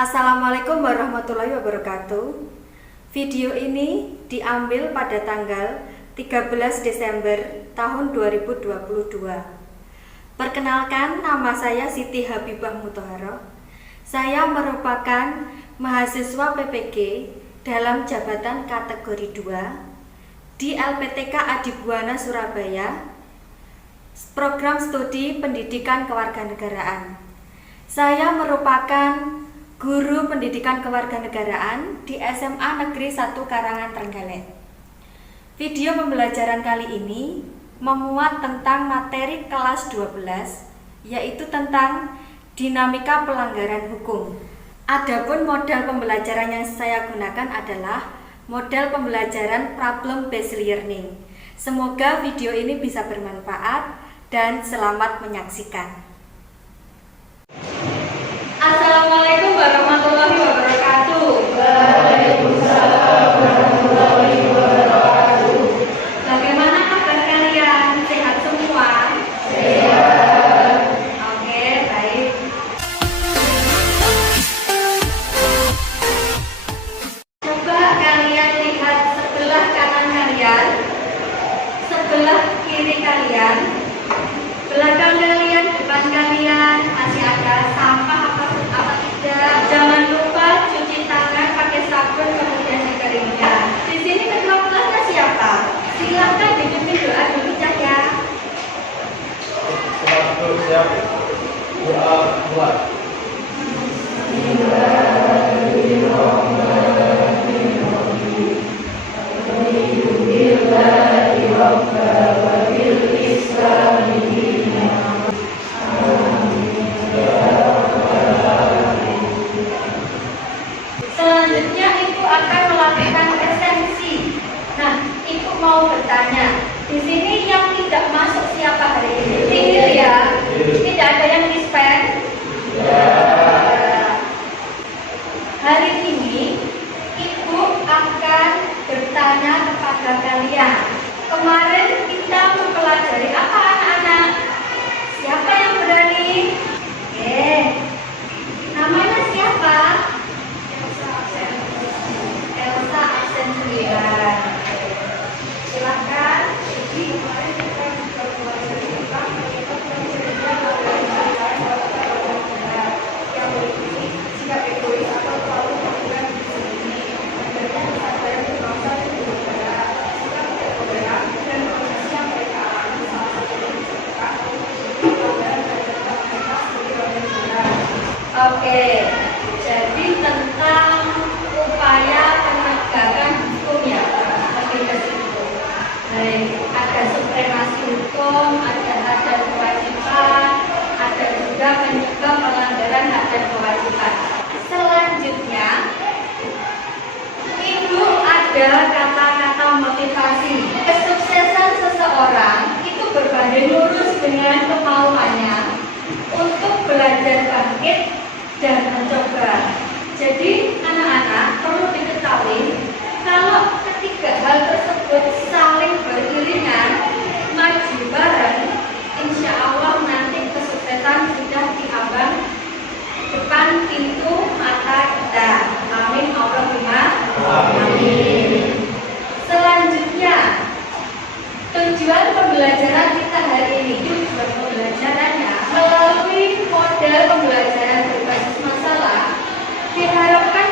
Assalamualaikum warahmatullahi wabarakatuh. Video ini diambil pada tanggal 13 Desember tahun 2022. Perkenalkan, nama saya Siti Habibah Mutahara. Saya merupakan mahasiswa PPG dalam jabatan kategori 2 di LPTK Adibuana Surabaya, program studi pendidikan kewarganegaraan. Saya merupakan guru pendidikan kewarganegaraan di SMA Negeri 1 Karangan Trenggalek. Video pembelajaran kali ini memuat tentang materi kelas 12, yaitu tentang dinamika pelanggaran hukum. Adapun model pembelajaran yang saya gunakan adalah model pembelajaran problem based learning. Semoga video ini bisa bermanfaat dan selamat menyaksikan. Assalamualaikum warahmatullahi wabarakatuh. Waalaikumsalam warahmatullahi wabarakatuh. Bagaimana kabar kalian? Sehat semua? Sehat. Oke, baik. Coba kalian lihat sebelah kanan kalian, sebelah kiri kalian, belakang kalian, depan kalian. Masih ada sampah apa tidak? Jangan lupa cuci tangan pakai sabun kemudian dikeringkan. Di sini ketua kelasnya siapa? Silakan dipimpin doa dulu ya. Siap. Doa buat. Selanjutnya Ibu akan melakukan resensi. Nah, Ibu mau bertanya, di sini yang tidak masuk siapa hari ini? Tinggal ya. Tidak ada yang dispen. Hari ini Ibu akan bertanya kepada kalian. Kemarin kita mempelajari apa anak-anak? Siapa yang berani? Oke. Namanya siapa? Elsa absen 9. Silakan. Oke, jadi tentang upaya penegakan hukum ya, lebih ke situ. Baik, ada supremasi hukum, ada hak dan kewajiban, ada juga mencegah pelanggaran hak dan kewajiban. Selanjutnya, Ibu ada kata-kata motivasi. Kesuksesan seseorang itu berbanding lurus dengan kemauannya untuk belajar bangkit dan mencoba. Jadi anak-anak perlu diketahui kalau ketiga hal tersebut saling beriringan, maju bareng, insya Allah nanti kesuksesan sudah di ambang depan pintu mata kita. Amin Allahumma amin. Selanjutnya, tujuan pembelajaran kita hari ini, tujuan pembelajarannya melalui model pembelajaran berbasis masalah, diharapkan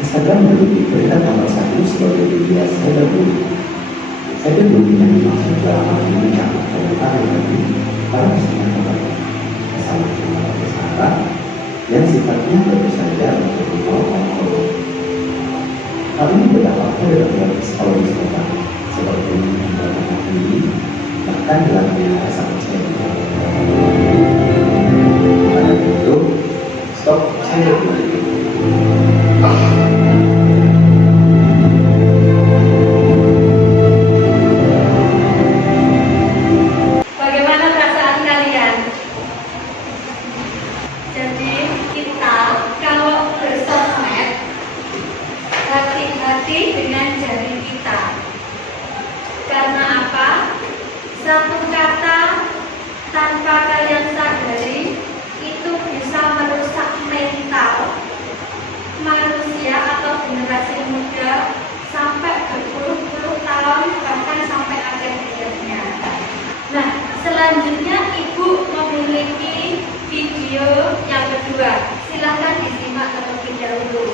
Instagram menduduki peringkat nomor 1 sebagai media cyberbullying. Cyberbullying yang dimaksud dalam hal ini mencakup komentar yang lebih para peserta kembali bersama dengan peserta yang sifatnya tentu saja untuk dibawa. Hal ini berdampak pada gangguan psikologis korban seperti meninggalkan diri, bahkan hilangnya rasa percaya diri. Karena itu, stop cyberbullying. Bagaimana perasaan kalian? Jadi kita kalau bersosmed hati-hati dengan jari kita. Karena apa? Satu kata tanpa kalian sadari itu bisa merusak mental manusia atau generasi muda sampai berpuluh-puluh tahun, bahkan sampai akhir hidupnya. Nah, selanjutnya Ibu memiliki video yang kedua. Silahkan disimak terlebih dahulu.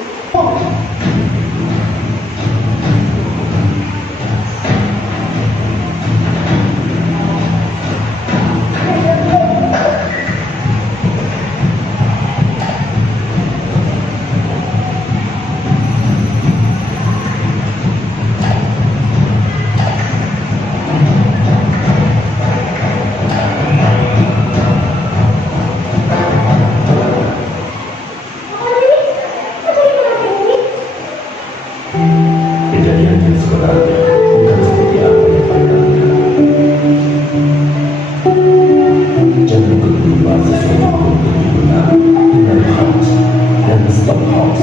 Kejadian yang sebenarnya bukan seperti apa yang mereka lihat. Jangan kedua sesuatu untuk benar dengan hoax dan stop hoax.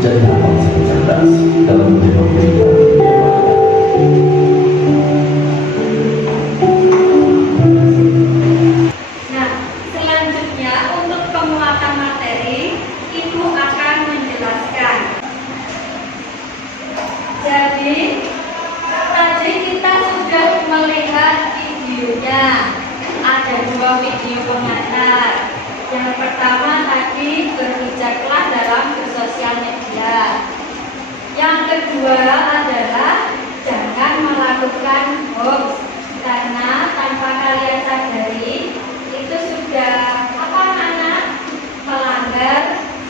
Jadilah bangsa yang cerdas dalam menengok berita yang ada. Nah, selanjutnya untuk penguatan materi, Ibu akan menjelaskan. Jadi, tadi kita sudah melihat videonya. Ada dua video pengantar. Yang pertama tadi berbijaklah dalam bersosial media. Yang kedua adalah jangan melakukan hoax, karena tanpa kalian sadari itu sudah anak-anak melanggar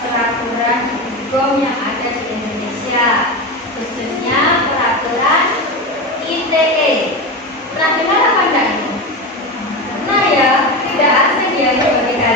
peraturan hukum yang ada di Indonesia, khususnya peraturan ITE. Pernah dengar apa enggak ini? Nah ya, tidak asing ya bagi kalian.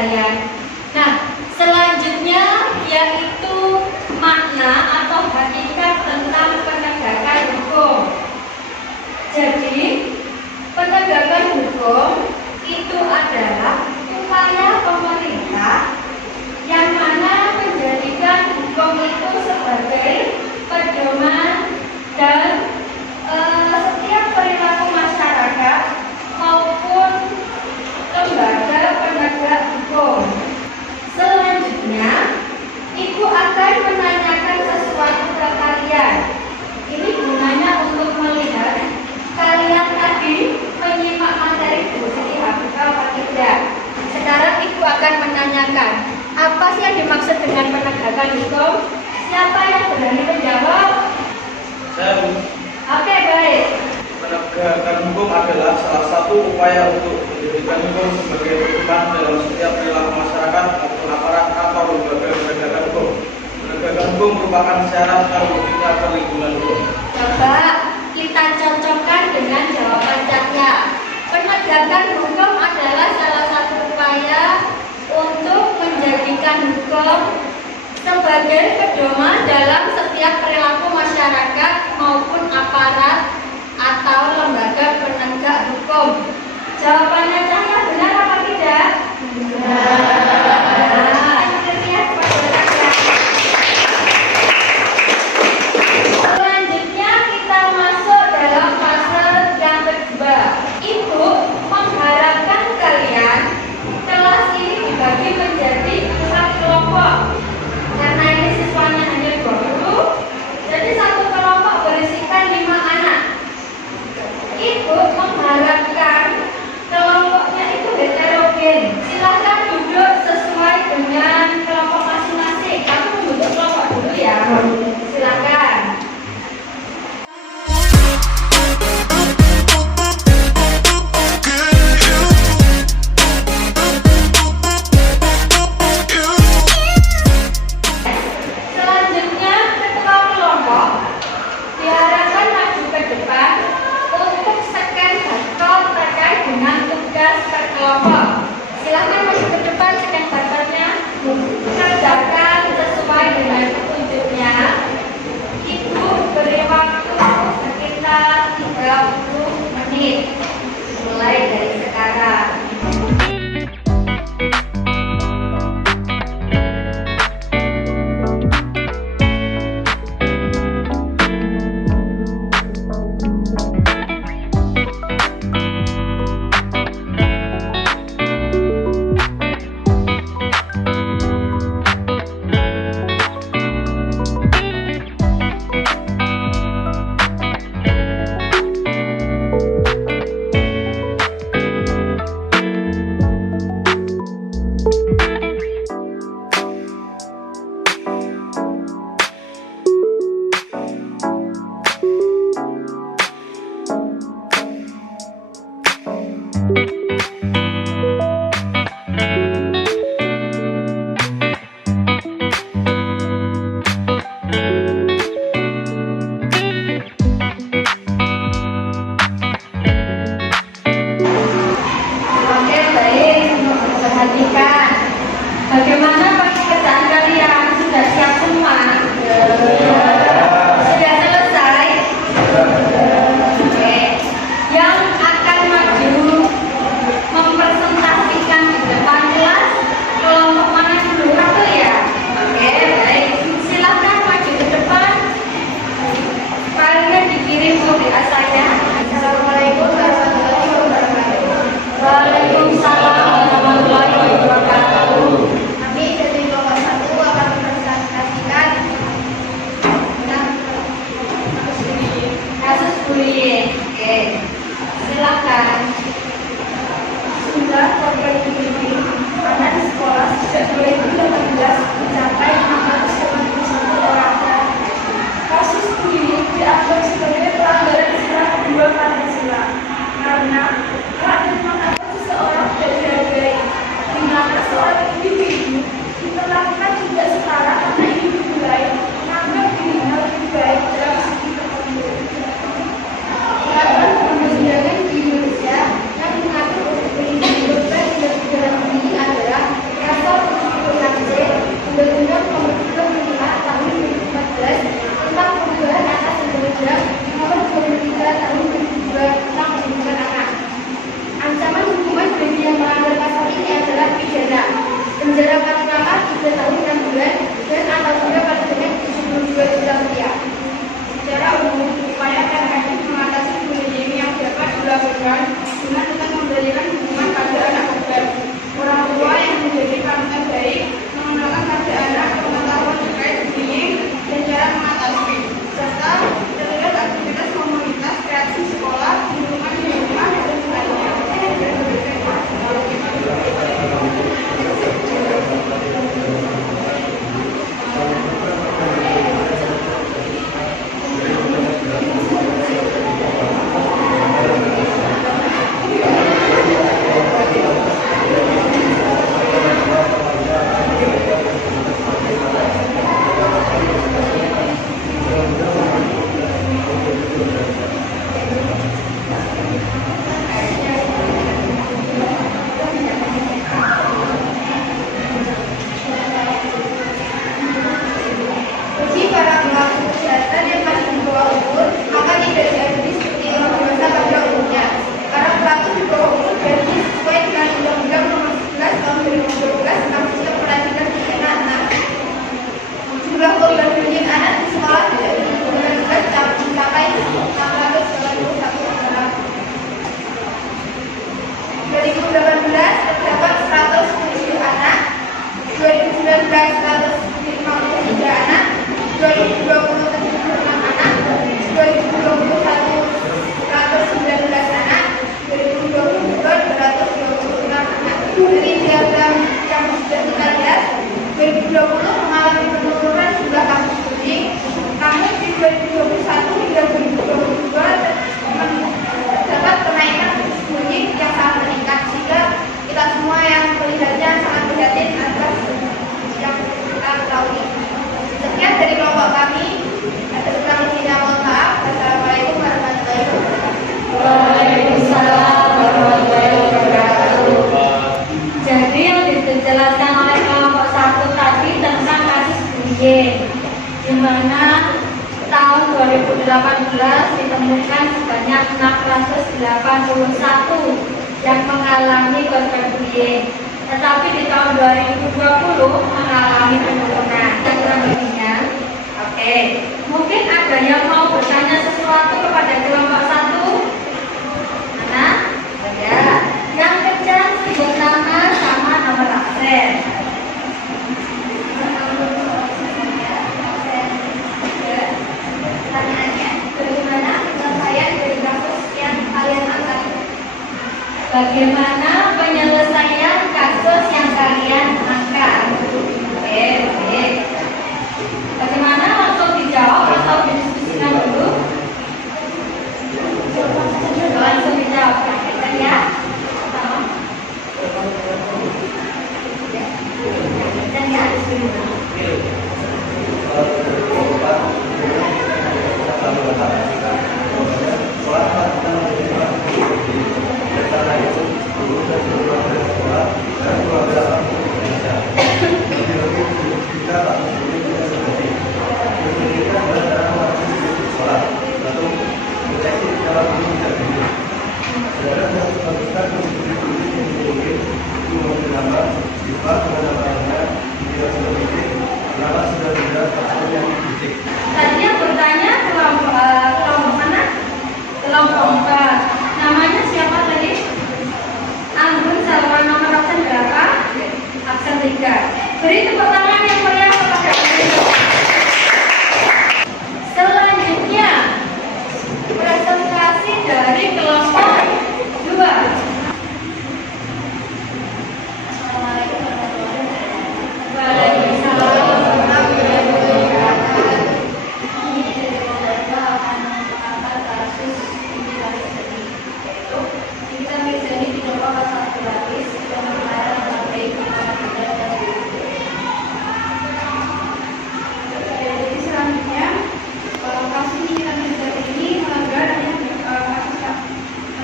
menanyakan, apa sih yang dimaksud dengan penegakan hukum? Siapa yang berani menjawab? Saya, Bu. Oke, baik. Penegakan hukum adalah salah satu upaya untuk menjadikan hukum sebagai pedoman dalam setiap perilaku masyarakat maupun aparat atau lembaga penegakan hukum. Penegakan hukum merupakan syarat terwujudnya perlindungan hukum. Coba kita cocokkan dengan jawaban Cahya. Penegakan hukum adalah salah satu upaya untuk menjadikan hukum sebagai pedoman dalam setiap perilaku masyarakat maupun aparat atau lembaga penegak hukum. Jawabannya Cahya benar apa tidak? Benar. Selanjutnya kita masuk dalam fase yang kedua. Itu mengharapkan kalian kelas ini dibagi menjadi 4 kelompok. Karena ini siswanya hanya 20, jadi satu kelompok berisikan 5 anak. Itu mengharapkan kelompoknya itu heterogen. Silakan duduk sesuai dengan kelompok masing-masing. Aku membentuk kelompok dulu ya. Silakan. Selanjutnya ketua kelompok diharapkan maju ke depan untuk scan barcode terkait dengan tugas per kelompok. Silahkan maju ke depan, scan barcode-nya, kerjakan sesuai dengan petunjuknya. Ibu beri waktu sekitar 30 menit mulai dari sekarang. Oke, baik. Perhatikan. bullying, di mana tahun 2018 ditemukan sebanyak 681 yang mengalami korban bullying. Tetapi di tahun 2020 mengalami penurunan. Kurang lebihnya. Oke, mungkin ada yang mau bertanya sesuatu kepada kelompok 1? Mana? Ada. Yang kencang sebut nama sama nomor absen. Pertanyaannya, bagaimana penyelesaian dari kasus yang kalian angkat? Bagaimana penyelesaian kasus yang kalian angkat? Oke, baik. Bagaimana, langsung dijawab atau didiskusikan dulu? Langsung dijawab, praktekkan ya. Dan ya, tadi yang bertanya kelompok mana? Kelompok 4. Namanya siapa tadi? Anggun Salwa, nomor absen berapa? Absen 3. Beri tepuk tangan yang meriah kepada beliau. Selanjutnya presentasi dari kelompok 2.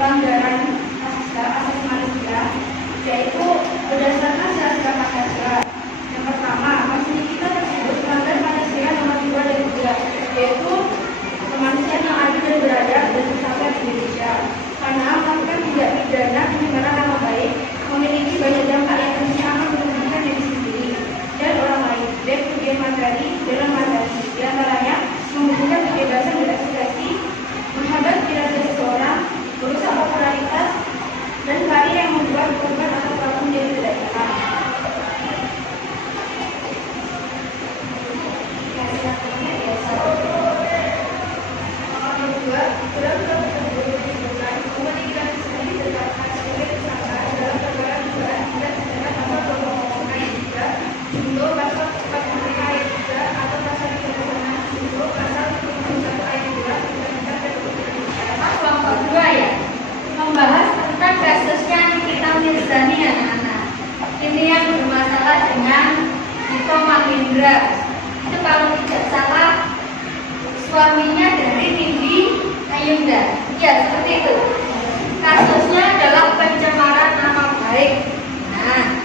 Pelanggaran asasi manusia, yaitu berdasarkan syarat Pancasila. Yang pertama, konstitusi kita tersebut melanggar Pancasila nomor 2 dan 3, yaitu kemanusiaan yang adil dan beradab dan bersama di Indonesia. Karena melakukan tindak pidana pencemaran nama baik memiliki banyak dampak yang tentunya akan merugikan diri sendiri dan orang lain. Dan kemudian materi dalam materi, diantaranya membutuhkan kebebasan berekspresi, menghambat kinerja seseorang, merusak popularitas, dan karir yang membuat korban atau pelaku menjadi tidak nyaman. Nomor 2, dalam tersebut disebutkan kepentingan sendiri ditetapkan sebagai tersangka dalam perkara dugaan tindak pidana atau kelompok ayat 3 untuk pasal 45 ayat 3 atau pasal 36 untuk pasal 51 ayat 2 tentang kelompok 2 ya, membahas tentang kasusnya Nikita Mirzani anak-anak. Ini yang bermasalah dengan Dito Mahendra. Itu kalau tidak salah suaminya dari Nindi Ayunda. Ya, seperti itu. Kasusnya adalah pencemaran nama baik. Nah,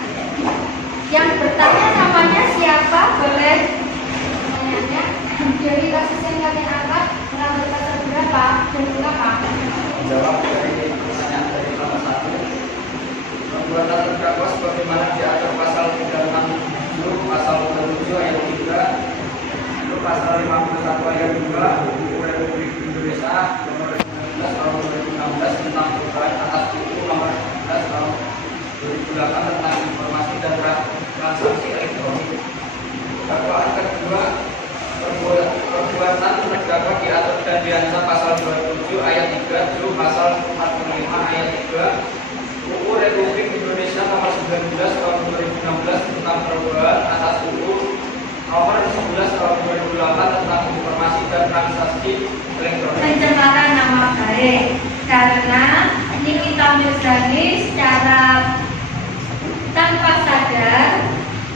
yang bertanya namanya siapa? Boleh menanya. Dari kasus yang kalian angkat mengambil pasal berapa dan berapa? Jawab dari pertanyaan dari kelompok 1. Perbuatan terdakwa sebagaimana diatur pasal 367, pasal 27 ayat 3, itu pasal 51 ayat 2 UU Republik Indonesia nomor 19 tahun 2016 tentang perubahan atas UU nomor 19 tahun 2008 tentang informasi dan transaksi elektronik. Dakwaan kedua, perbuatan terdakwa diatur dan diancam pasal 27 ayat 3 pasal 45 ayat 3 UU Republik Indonesia nomor 19 tahun 2016 tentang perubahan atas UU nomor 11 tahun 2008 tentang informasi dan transaksi elektronik. Pencemaran nama baik karena Nikita Mirzani secara tanpa sadar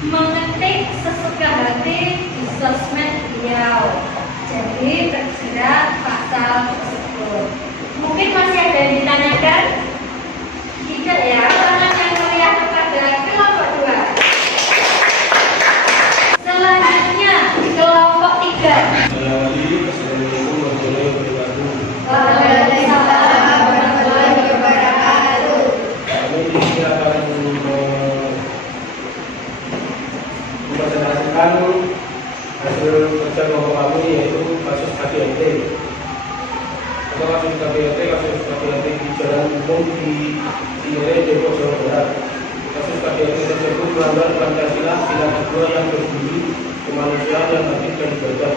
mengetik sesuka hati di sosmed beliau, jadi terjerat pasal tersebut. Mungkin masih ada yang ditanyakan? Tidak ya, tangan yang melihat kepada kelompok 2. Selanjutnya mempresentasikan hasil kerja kelompok kami, yaitu kasus KDRT. Kasus KDRT di Jalan Umum di Cinere, Depok, Jawa Barat. Kasus KDRT tersebut melanggar Pancasila sila kedua yang berbunyi kemanusiaan yang adil dan beradab.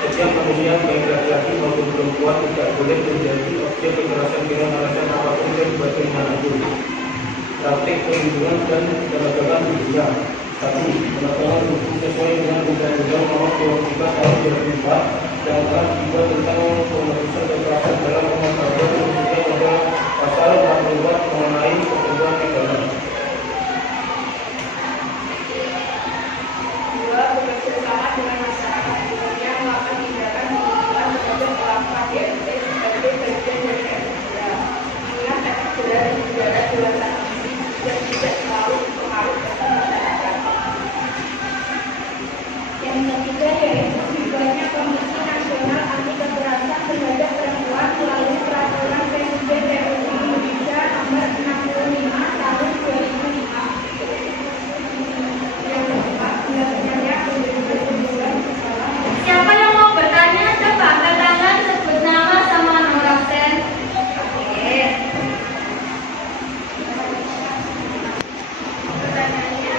Setiap manusia baik laki-laki maupun perempuan tidak boleh menjadi objek kekerasan dengan alasan apapun dan bagaimanapun. Praktik perlindungan dan penegakan dunia. 1. Penegakan hukum sesuai dengan Undang-Undang Nomor 23 Tahun 2004 yang telah dibuat tentang pemberantasan kekerasan dalam pengetahuan khususnya pada pasal 44 mengenai perbuatan pidana. 2. Bekerja sama dengan masyarakat yang melakukan tindakan pembunuhan terhadap pelaku KDRT sebagai bagian dari negara. Mengingat efek jera dan negara dewasa dan tidak selalu berpengaruh pada masyarakat. Yang ketiga yaitu dibuatnya Komisi Nasional Anti Kekerasan terhadap Perempuan melalui Peraturan Presiden Republik Indonesia Nomor 65 Tahun 2005. Yang keempat, belajarnya berbeda bulan sekolah. Siapa yang mau bertanya? Coba angkat tangan, sebut nama sama nomor absen. Oke. Pertanyaannya,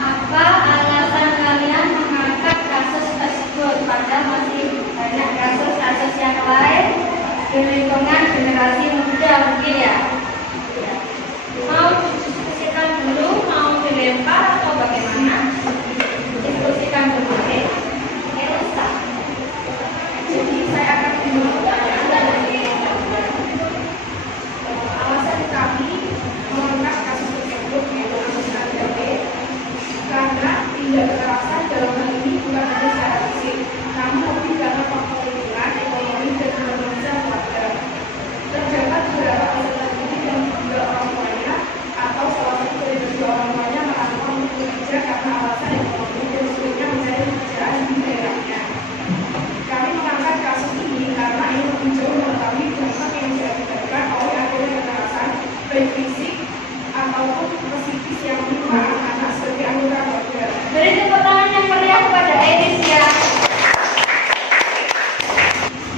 apa alasan kalian mengangkat kasus tersebut? Padahal masih banyak kasus-kasus yang lain di lingkungan generasi muda mungkin ya. Mau diskusikan dulu, mau dilempar atau bagaimana? Diskusikan dulu, oke? Oke, Ustaz. Jadi saya akan memulai alasan kami mengangkat kasus tersebut yaitu kasus KDRT karena tindak kekerasan dalam hal ini bukan hanya secara fisik, namun lebih karena faktor lingkungan, ekonomi, dan kemanusiaan keluarga. Terdapat beberapa kasus terjadi yang diduga orang tuanya atau salah satu dari kedua orang tuanya melakukan bekerja karena alasan ekonomi dan sulitnya mencari pekerjaan di daerahnya. Kami mengangkat kasus ini karena ingin menjauh mengetahui dampak yang diakibatkan oleh adanya kekerasan baik fisik ataupun psikis yang menimpa anak-anak sebagai anggota keluarga. Beri tepuk tangan yang meriah kepada Eris ya.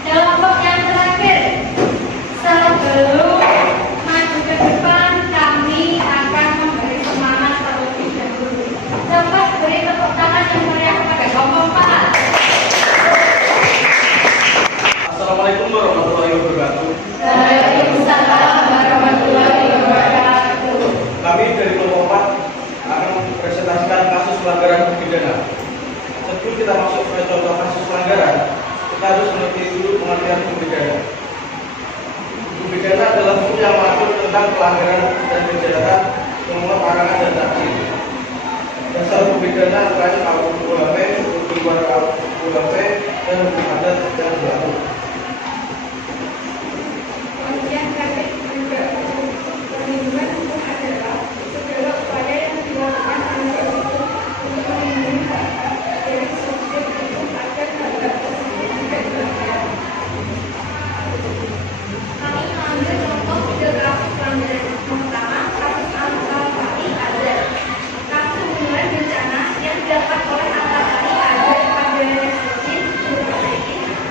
Kelompok yang terakhir, sebelum maju ke depan, kami akan memberi semangat terlebih dahulu. Cepat beri tepuk tangan yang meriah kepada kelompok 4. Assalamualaikum warahmatullahi wabarakatuh. Waalaikumsalam warahmatullahi wabarakatuh. Kami dari kelompok 4 akan mempresentasikan kasus pelanggaran hukum pidana. Sebelum kita masuk ke contoh kasus pelanggaran, kita harus mengerti dulu pengertian hukum pidana. Hukum pidana adalah hukum yang mengatur tentang pelanggaran dan kejahatan pengumum larangan dan sanksi. Dasar hukum pidana antara KUHP, hukum luar KUHP, dan hukum adat yang berlaku. Kemudian kami juga perlindungan hukum adalah segala upaya yang dilakukan oleh hukum untuk melindungi hak dari subjek hukum agar hak tersebut tidak dilanggar. Kami mengambil contoh 3 kasus pelanggaran hukum. Pertama, kasus Antasari Azhar. Kasus pembunuhan berencana yang didapat oleh Antasari Azhar pada Residen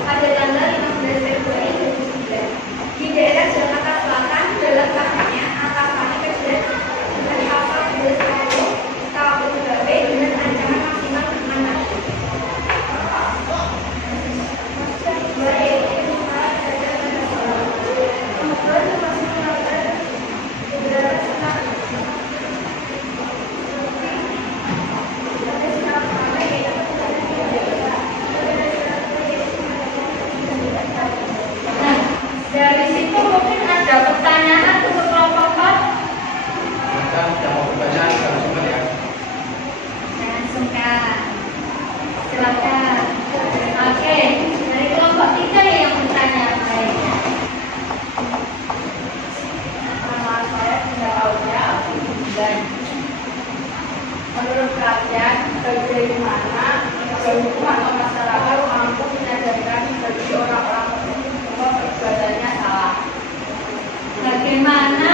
pada tanggal 15 Februari 2009 di daerah Jakarta Selatan. Dalam kasusnya, Antasari Azhar dari pasal 210 KUHP dengan ancaman maksimal 6 tahun. Kasus kedua yaitu pembunuhan terhadap anak sekolah. Pembunuhan masih melakukan beberapa sekat dari situ mungkin ada pertanyaan untuk kelompok 4. Maka yang mau bertanya jangan sungkan ya. Jangan sungkan. Silakan. Oke, dari kelompok 3 yang bertanya. Baik. Nama saya tidak Aulia Abdullah. Menurut kalian, bagaimana hukum atau masyarakat mampu menyadarkan bagi orang-orang tersebut bahwa perbuatannya salah? Bagaimana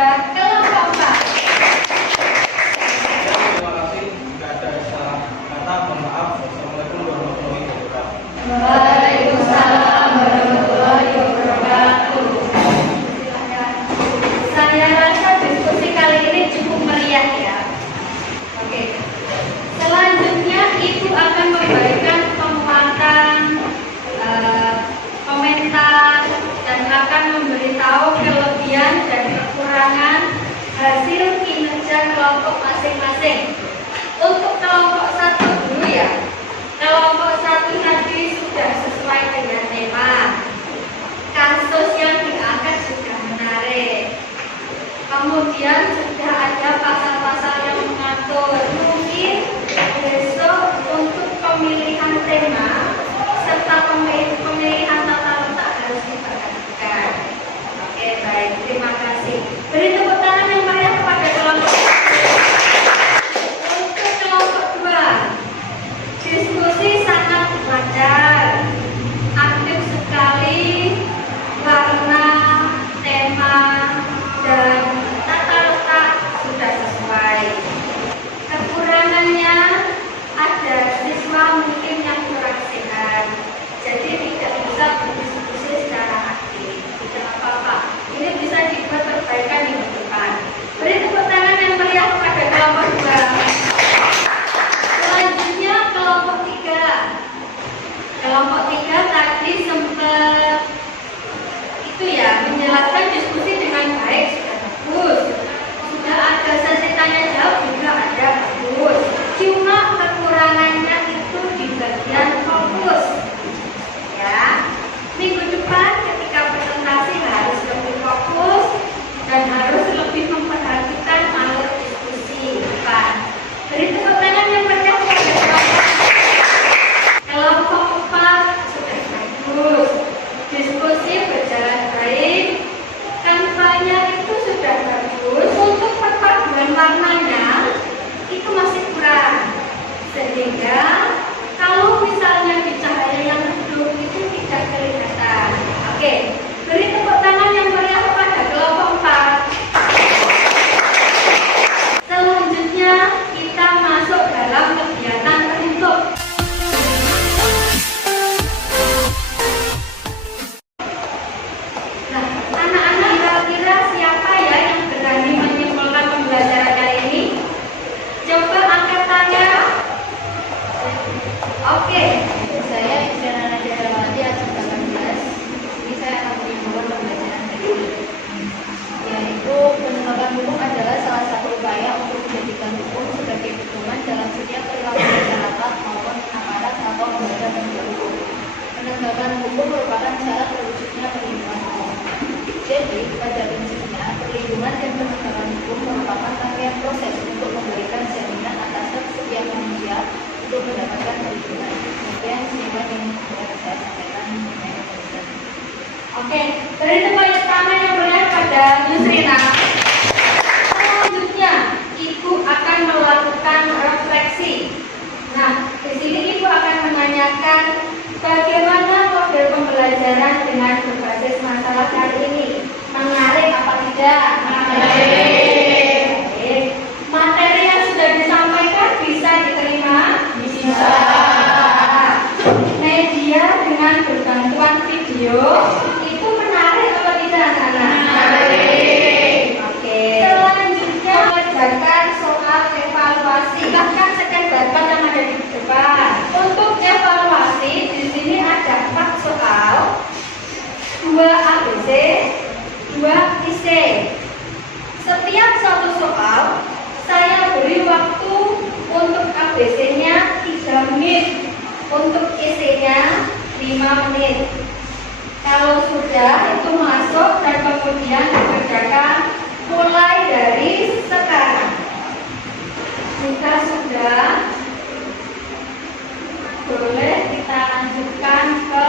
kepada kelompok 4. Terima kasih. Jika ada salah kata, mohon maaf. Wassalamualaikum warahmatullahi wabarakatuh. Waalaikumsalam warahmatullahi wabarakatuh. Silakan. Saya rasa diskusi kali ini cukup meriah ya. Oke. Selanjutnya Ibu akan memberikan penguatan, komentar, dan akan memberitahu kelebihan dan kekurangan hasil kinerja kelompok masing-masing. Untuk kelompok 1 dulu ya. Kelompok 1 tadi sudah sesuai dengan tema. Kasus yang diangkat sudah menarik. Kemudian sudah ada pasal-pasal yang mengatur. Mungkin besok untuk pemilihan tema serta pemilihan tata letak harus diperhatikan. Oke, baik. Terima kasih. Beri tepuk tangan yang meriah kepada kelompok. Untuk kelompok 2, diskusi sangat lancar, aktif sekali, warna, tema, dan tata letak sudah sesuai. Kekurangannya ada siswa mungkin yang kurang sehat, jadi tidak bisa berdiskusi secara aktif. Tidak apa-apa, ini bisa dibuat perbaikan di depan. Beri tepuk tangan yang meriah kepada kelompok 2. Selanjutnya kelompok 3. Kelompok 3 tadi sempat itu ya, menjelaskan diskusi dengan baik, sudah bagus. Sudah ada sesi tanya jawab juga ada, bagus. Cuma kekurangannya itu di bagian fokus. Ya, minggu depan ketika presentasi harus lebih fokus dan harus lebih memperhatikan alur diskusi depan. Beri tepuk tangan yang meriah kepada kelompok 4 sudah bagus. Diskusi berjalan baik. Kampanye itu sudah bagus. Untuk perpaduan warnanya itu masih kurang. Sehingga kalau misalnya di cahaya yang redup itu tidak kelihatan. Oke, beri tepuk tangan yang meriah kepada kelompok 4. Selanjutnya kita masuk dalam kegiatan terbentuk. Nah, anak-anak kira-kira siapa ya yang berani menyimpulkan pembelajaran kali ini? Coba angkat tangan. Oke, Saya Isyana Nadia Darmawati asal 18. Ini saya akan menyimpulkan pembelajaran hari ini, yaitu penegakan hukum adalah salah satu upaya untuk menjadikan hukum sebagai pedoman dalam setiap perilaku masyarakat maupun aparat atau lembaga penegak hukum. Penegakan hukum merupakan syarat terwujudnya perlindungan hukum. Jadi, pada prinsipnya, perlindungan dan penegakan hukum merupakan rangkaian proses untuk memberikan jaminan atas hak setiap manusia untuk mendapatkan perlindungan. Kemudian, sehingga yang saya sampaikan mengenai proses. oke. Beri tepuk tangan yang meriah pada Yusrina. Selanjutnya, Ibu akan melakukan refleksi. Nah, di sini Ibu akan menanyakan bagaimana model pembelajaran dengan berbasis masalah kali ini. Menarik apa tidak? Menarik. Baik. Materi yang sudah disampaikan bisa diterima? Bisa. Media dengan berbantuan video itu menarik atau tidak, anak-anak? Menarik. Oke. Selanjutnya mengerjakan soal evaluasi. Silahkan scan barcode yang ada di depan. Untuk evaluasi di sini ada 4 soal, 2 ABC, 2 IC. Setiap satu soal saya beri waktu untuk ABC-nya 3 menit, untuk IC-nya 5 menit. Kalau sudah itu masuk dan kemudian dikerjakan mulai dari sekarang. Jika sudah, boleh kita lanjutkan ke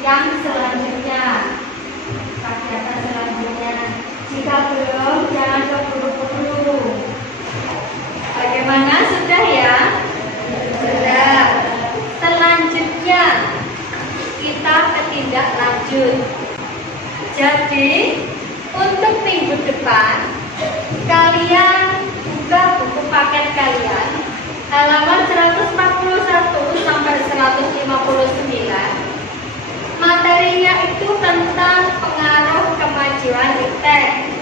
yang selanjutnya, kegiatan selanjutnya. Jika belum, jangan keburu-buru. Bagaimana? Sudah ya? Sudah. Selanjutnya kita ke tindak lanjut. Jadi untuk minggu depan halaman 141 sampai 159. Materinya itu tentang pengaruh kemajuan iptek.